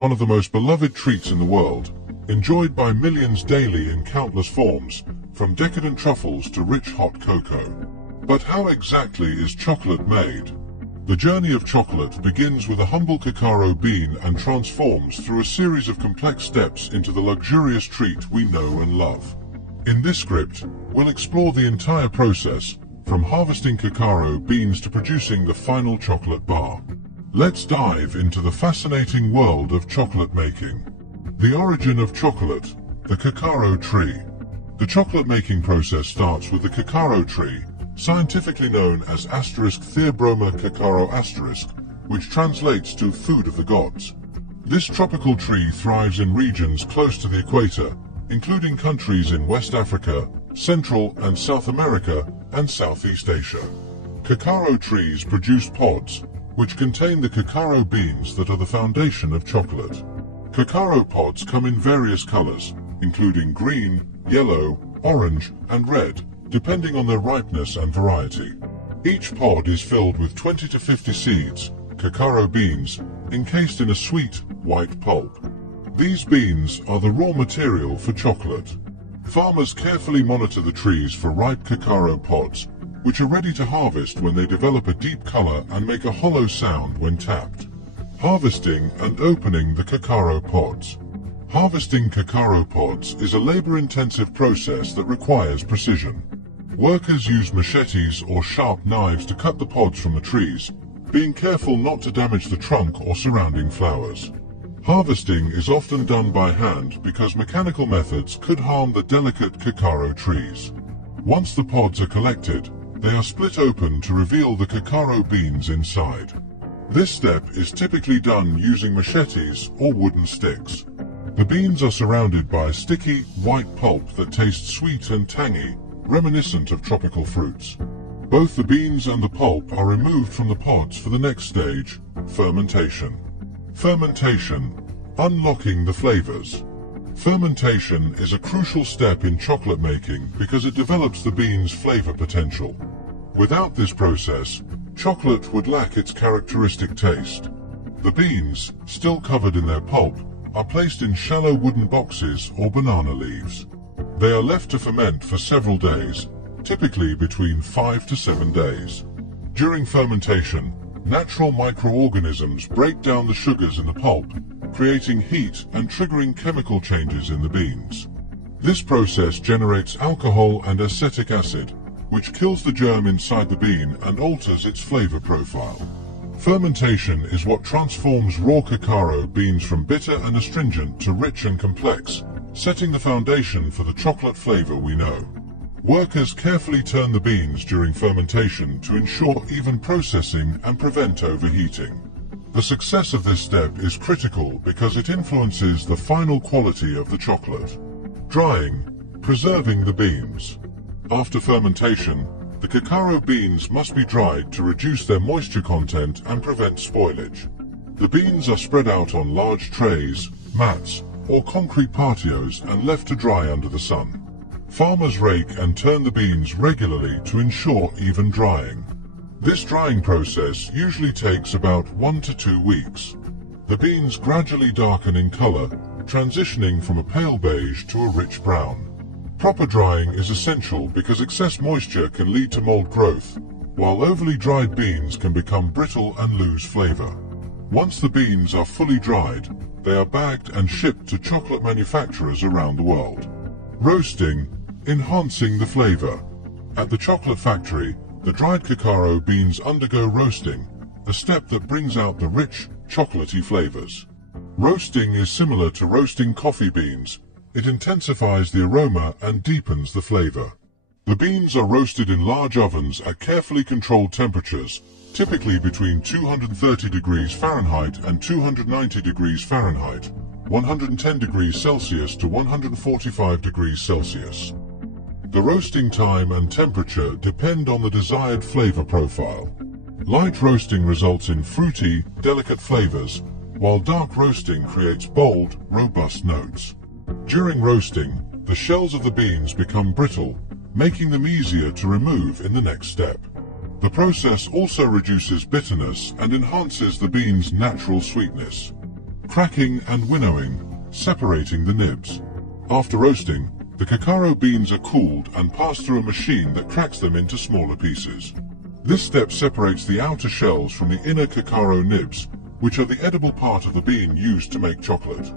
one of the most beloved treats in the world, enjoyed by millions daily in countless forms, from decadent truffles to rich hot cocoa. But how exactly is chocolate made? The journey of chocolate begins with a humble cacao bean and transforms through a series of complex steps into the luxurious treat we know and love. In this script, we'll explore the entire process, from harvesting cacao beans to producing the final chocolate bar. Let's dive into the fascinating world of chocolate making. The origin of chocolate, the cacao tree. The chocolate making process starts with the cacao tree, scientifically known as Theobroma cacao *, which translates to food of the gods. This tropical tree thrives in regions close to the equator, including countries in West Africa, Central and South America, and Southeast Asia. Cacao trees produce pods, which contain the cacao beans that are the foundation of chocolate. Cacao pods come in various colors, including green, yellow, orange, and red, depending on their ripeness and variety. Each pod is filled with 20 to 50 seeds, cacao beans, encased in a sweet, white pulp. These beans are the raw material for chocolate. Farmers carefully monitor the trees for ripe cacao pods, which are ready to harvest when they develop a deep color and make a hollow sound when tapped. Harvesting and opening the cacao pods. Harvesting cacao pods is a labor-intensive process that requires precision. Workers use machetes or sharp knives to cut the pods from the trees, being careful not to damage the trunk or surrounding flowers. Harvesting is often done by hand because mechanical methods could harm the delicate cacao trees. Once the pods are collected, they are split open to reveal the cacao beans inside. This step is typically done using machetes or wooden sticks. The beans are surrounded by a sticky, white pulp that tastes sweet and tangy, reminiscent of tropical fruits. Both the beans and the pulp are removed from the pods for the next stage, fermentation. Fermentation, unlocking the flavors. Fermentation is a crucial step in chocolate making because it develops the beans' flavor potential. Without this process, chocolate would lack its characteristic taste. The beans, still covered in their pulp, are placed in shallow wooden boxes or banana leaves. They are left to ferment for several days, typically between 5 to 7 days. During fermentation, natural microorganisms break down the sugars in the pulp, creating heat and triggering chemical changes in the beans. This process generates alcohol and acetic acid, which kills the germ inside the bean and alters its flavor profile. Fermentation is what transforms raw cacao beans from bitter and astringent to rich and complex, setting the foundation for the chocolate flavor we know. Workers carefully turn the beans during fermentation to ensure even processing and prevent overheating. The success of this step is critical because it influences the final quality of the chocolate. Drying, preserving the beans. After fermentation, the cacao beans must be dried to reduce their moisture content and prevent spoilage. The beans are spread out on large trays, mats, or concrete patios and left to dry under the sun. Farmers rake and turn the beans regularly to ensure even drying. This drying process usually takes about 1 to 2 weeks. The beans gradually darken in color, transitioning from a pale beige to a rich brown. Proper drying is essential because excess moisture can lead to mold growth, while overly dried beans can become brittle and lose flavor. Once the beans are fully dried, they are bagged and shipped to chocolate manufacturers around the world. Roasting, enhancing the flavor. At the chocolate factory, the dried cacao beans undergo roasting, a step that brings out the rich, chocolatey flavors. Roasting is similar to roasting coffee beans. It intensifies the aroma and deepens the flavor. The beans are roasted in large ovens at carefully controlled temperatures, typically between 230 degrees Fahrenheit and 290 degrees Fahrenheit, 110 degrees Celsius to 145 degrees Celsius. The roasting time and temperature depend on the desired flavor profile. Light roasting results in fruity, delicate flavors, while dark roasting creates bold, robust notes. During roasting, the shells of the beans become brittle, making them easier to remove in the next step. The process also reduces bitterness and enhances the bean's natural sweetness. cracking and winnowing, separating the nibs. After roasting, the cacao beans are cooled and passed through a machine that cracks them into smaller pieces. This step separates the outer shells from the inner cacao nibs, which are the edible part of the bean used to make chocolate.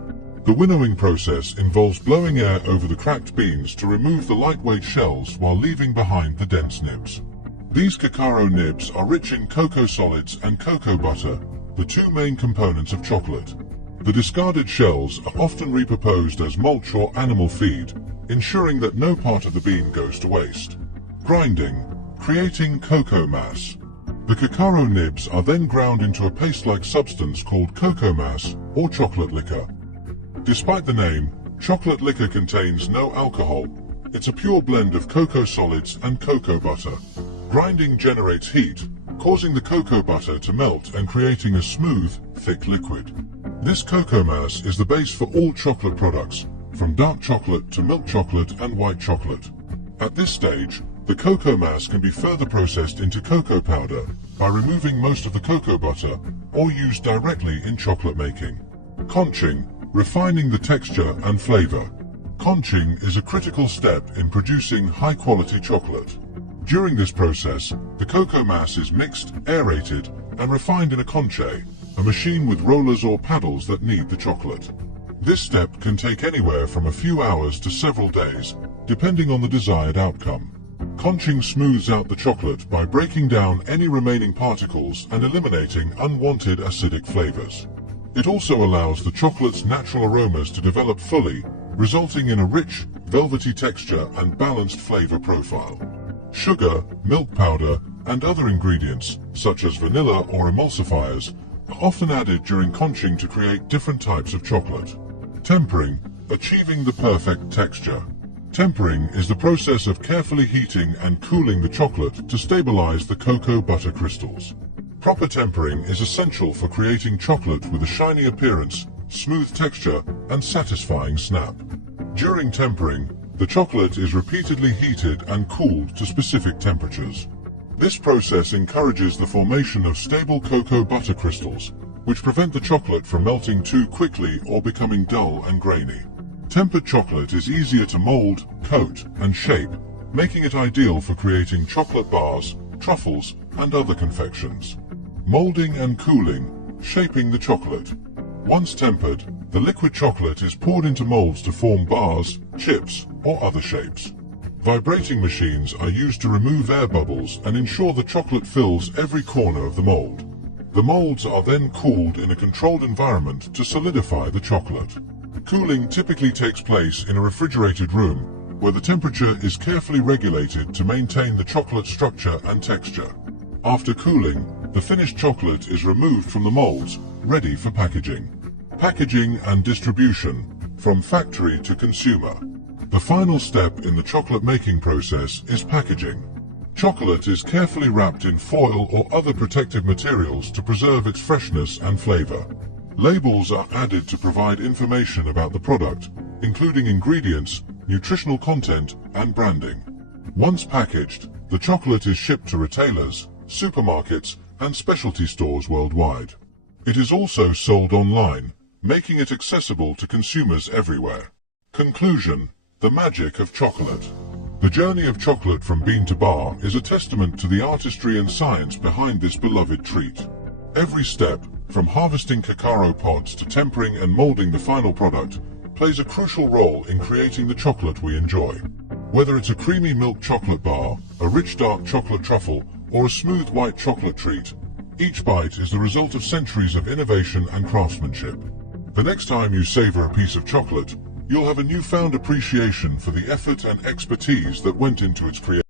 The winnowing process involves blowing air over the cracked beans to remove the lightweight shells while leaving behind the dense nibs. These cacao nibs are rich in cocoa solids and cocoa butter, the two main components of chocolate. The discarded shells are often repurposed as mulch or animal feed, ensuring that no part of the bean goes to waste. Grinding, creating cocoa mass. The cacao nibs are then ground into a paste-like substance called cocoa mass or chocolate liquor. Despite the name, chocolate liquor contains no alcohol. It's a pure blend of cocoa solids and cocoa butter. Grinding generates heat, causing the cocoa butter to melt and creating a smooth, thick liquid. This cocoa mass is the base for all chocolate products, from dark chocolate to milk chocolate and white chocolate. At this stage, the cocoa mass can be further processed into cocoa powder by removing most of the cocoa butter or used directly in chocolate making. Conching, refining the texture and flavor. Conching is a critical step in producing high-quality chocolate. During this process, the cocoa mass is mixed, aerated, and refined in a conche, a machine with rollers or paddles that knead the chocolate. This step can take anywhere from a few hours to several days, depending on the desired outcome. Conching smooths out the chocolate by breaking down any remaining particles and eliminating unwanted acidic flavors. It also allows the chocolate's natural aromas to develop fully, resulting in a rich, velvety texture and balanced flavor profile. Sugar, milk powder, and other ingredients, such as vanilla or emulsifiers, are often added during conching to create different types of chocolate. Tempering, achieving the perfect texture. Tempering is the process of carefully heating and cooling the chocolate to stabilize the cocoa butter crystals. Proper tempering is essential for creating chocolate with a shiny appearance, smooth texture, and satisfying snap. During tempering, the chocolate is repeatedly heated and cooled to specific temperatures. This process encourages the formation of stable cocoa butter crystals, which prevent the chocolate from melting too quickly or becoming dull and grainy. Tempered chocolate is easier to mold, coat, and shape, making it ideal for creating chocolate bars, truffles, and other confections. Molding and cooling, shaping the chocolate. Once tempered, the liquid chocolate is poured into molds to form bars, chips, or other shapes. Vibrating machines are used to remove air bubbles and ensure the chocolate fills every corner of the mold. The molds are then cooled in a controlled environment to solidify the chocolate. Cooling typically takes place in a refrigerated room, where the temperature is carefully regulated to maintain the chocolate structure and texture. After cooling, the finished chocolate is removed from the molds, ready for packaging. Packaging and distribution, from factory to consumer. The final step in the chocolate making process is packaging. Chocolate is carefully wrapped in foil or other protective materials to preserve its freshness and flavor. Labels are added to provide information about the product, including ingredients, nutritional content, and branding. Once packaged, the chocolate is shipped to retailers, supermarkets, and specialty stores worldwide. It is also sold online, making it accessible to consumers everywhere. Conclusion: the magic of chocolate. The journey of chocolate from bean to bar is a testament to the artistry and science behind this beloved treat. Every step, from harvesting cacao pods to tempering and molding the final product, plays a crucial role in creating the chocolate we enjoy. Whether it's a creamy milk chocolate bar, a rich dark chocolate truffle, or a smooth white chocolate treat, each bite is the result of centuries of innovation and craftsmanship. The next time you savor a piece of chocolate, you'll have a newfound appreciation for the effort and expertise that went into its creation.